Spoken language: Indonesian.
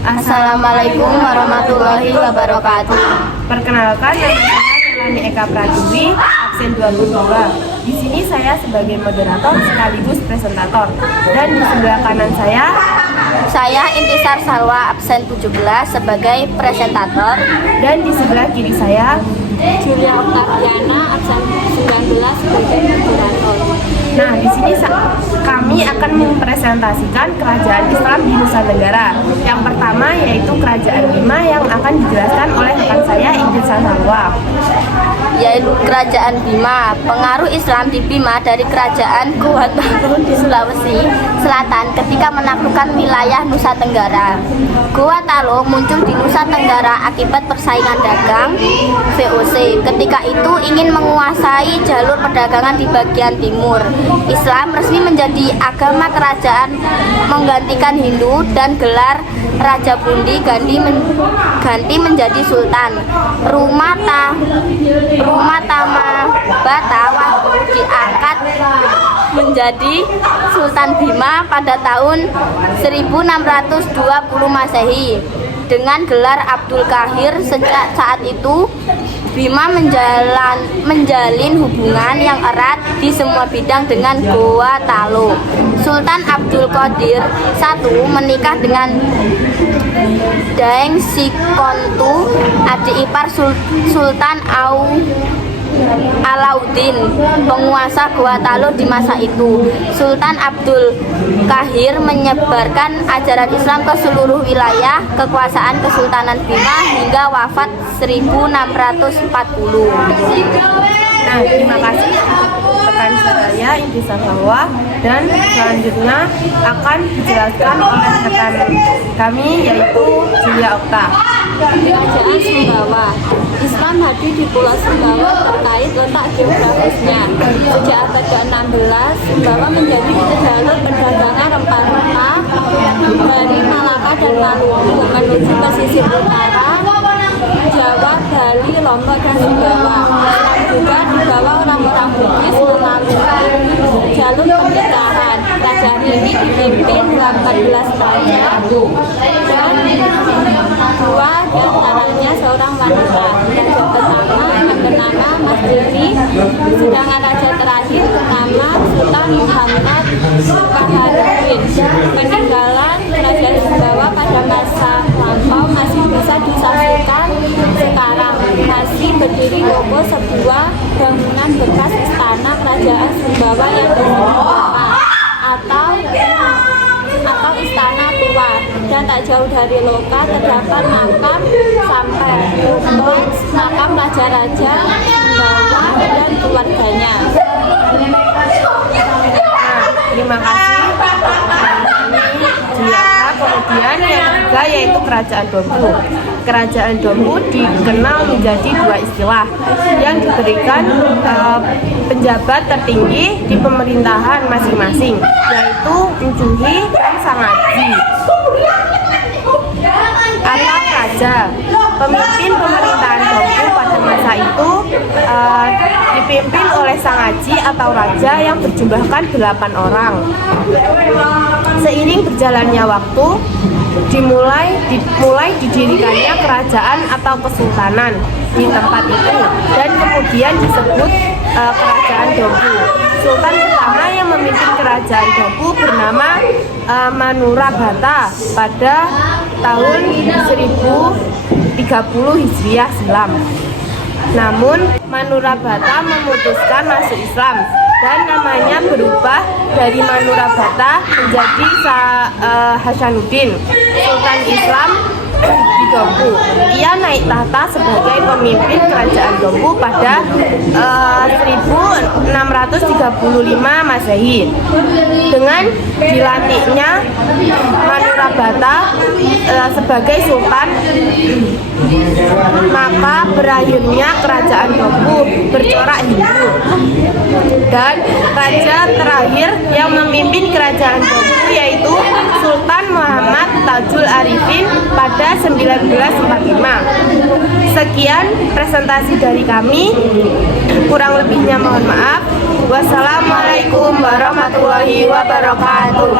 Assalamualaikum warahmatullahi wabarakatuh. Perkenalkan, nama saya Melani Eka Pratiwi, absen 22. Di sini saya sebagai moderator sekaligus presentator. Dan di sebelah kanan Saya Intisar Salwa, absen 17 sebagai presentator. dan di sebelah kiri saya. Julia Oktaviana, absen 19 sebagai moderator. Nah, di sini kami akan mempresentasikan kerajaan Islam di Nusa Tenggara. Yang pertama yaitu Kerajaan Bima yang akan dijelaskan oleh rekan saya Intisar Salwa. Yaitu Kerajaan Bima. Pengaruh Islam di Bima dari Kerajaan Gorontalo di Sulawesi Selatan ketika menaklukkan wilayah Nusa Tenggara. Gorontalo muncul di Nusa Tenggara akibat persaingan dagang VOC. Ketika itu ingin menguasai jalur perdagangan di bagian timur. Islam resmi menjadi agama kerajaan menggantikan Hindu dan gelar Raja Bundi ganti menjadi Sultan. Rumah Tama Bata diangkat menjadi Sultan Bima pada tahun 1620 Masehi dengan gelar Abdul Qahir. Sejak saat itu Bima menjalin hubungan yang erat di semua bidang dengan Gorontalo. Sultan Abdul Qadir I menikah dengan Daeng Sikontu, adik ipar Sultan Alauddin, penguasa Gorontalo di masa itu. Sultan Abdul Qahir menyebarkan ajaran Islam ke seluruh wilayah kekuasaan Kesultanan Bima hingga wafat 1640. Nah, terima kasih rekan saya Intisar Salwa, dan selanjutnya akan dijelaskan oleh rekan kami yaitu Julia Okta. Kerajaan Sumbawa. Islam hadir di Pulau Sumbawa terkait letak geografisnya. Sejak abad ke-16, Sumbawa menjadi jalur perdagangan rempah-rempah dari Malaka dan Maluku menuju pesisir utara Jawa, Bali, Lombok, dan Sumbawa. Juga dibawa orang-orang Bugis melalui jalur pernikahan. Kerajaan ini dipimpin 14 raja dan dua diantaranya seorang wanita. Raja pertama yang bernama Mastini, sedangkan raja terakhir bernama Sultan Muhammad Baharuddin. Peninggalan Kerajaan Sumbawa pada masa lampau masih bisa disaksikan sekarang. Masih berdiri kokoh sebuah bangunan bekas istana Kerajaan Sumbawa yang bernama atau Istana Tua, dan tak jauh dari Loka terdapat makam sampai kompleks makam raja-raja Sumbawa dan keluarganya. Terima kasih Julia. Kemudian yang ketiga yaitu Kerajaan Dompu. Kerajaan Dompu dikenal menjadi dua istilah yang diberikan penjabat tertinggi di pemerintahan masing-masing, yaitu Encuhi dan Sangaji atau Raja. Pemimpin pemerintahan Dompu pada masa itu dipimpin oleh Sangaji atau Raja yang berjumlahkan 8 orang. Seiring berjalannya waktu, dimulai didirikannya kerajaan atau kesultanan di tempat itu, dan kemudian disebut Kerajaan Dompu. Sultan pertama yang memimpin Kerajaan Dompu bernama Manurabata pada tahun 1030 Hijriah silam. Namun Manurabata memutuskan masuk Islam dan namanya berubah dari Manurabata menjadi Hasanuddin, Sultan Islam di Dompu. Ia naik tahta sebagai pemimpin Kerajaan Dompu pada 1635 Masehi. Dengan dilantiknya Manurabata sebagai sultan, maka berakhirnya Kerajaan Dompu bercorak Hindu. Dan raja terakhir yang memimpin Kerajaan Dompu yaitu Sultan Muhammad Tajul Arifin pada 1945. Sekian presentasi dari kami. Kurang lebihnya mohon maaf. Wassalamualaikum warahmatullahi wabarakatuh.